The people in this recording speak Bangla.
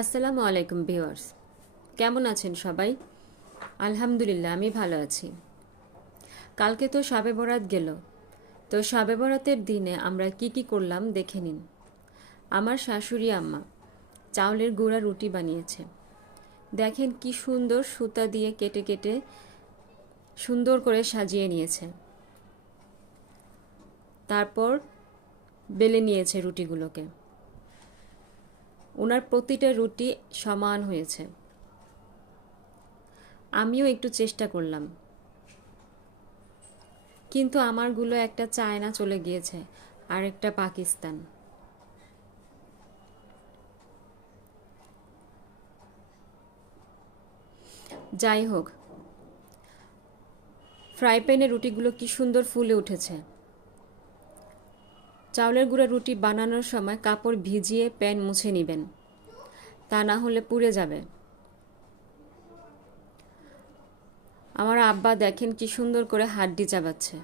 আসসালামু আলাইকুম ভিউয়ার্স, কেমন আছেন সবাই? আলহামদুলিল্লাহ, আমি ভালো আছি। কালকে তো শবে বরাত গেল। তো শবে বরাতের দিনে আমরা কি কি করলাম দেখে নিন। আমার শাশুড়ি আম্মা চাউলের গুঁড়া রুটি বানিয়েছে। দেখেন কি সুন্দর সুতা দিয়ে কেটে কেটে সুন্দর করে সাজিয়ে নিয়েছে। তারপর বেলে নিয়েছে রুটিগুলোকে। ওনার প্রতিটা রুটি সমান হয়েছে। আমিও একটু চেষ্টা করলাম, কিন্তু আমারগুলো একটা চায়না চলে গিয়েছে আর একটা পাকিস্তান। যাই হোক, ফ্রাই প্যানে রুটিগুলো কি সুন্দর ফুলে উঠেছে। চাউলের গুঁড়া রুটি বানানোর সময় কাপড় ভিজিয়ে প্যান মুছে নেবেন, তা না হলে পুড়ে যাবে। আমার আব্বা দেখেন কি সুন্দর করে হাড্ডি চাবাচ্ছে।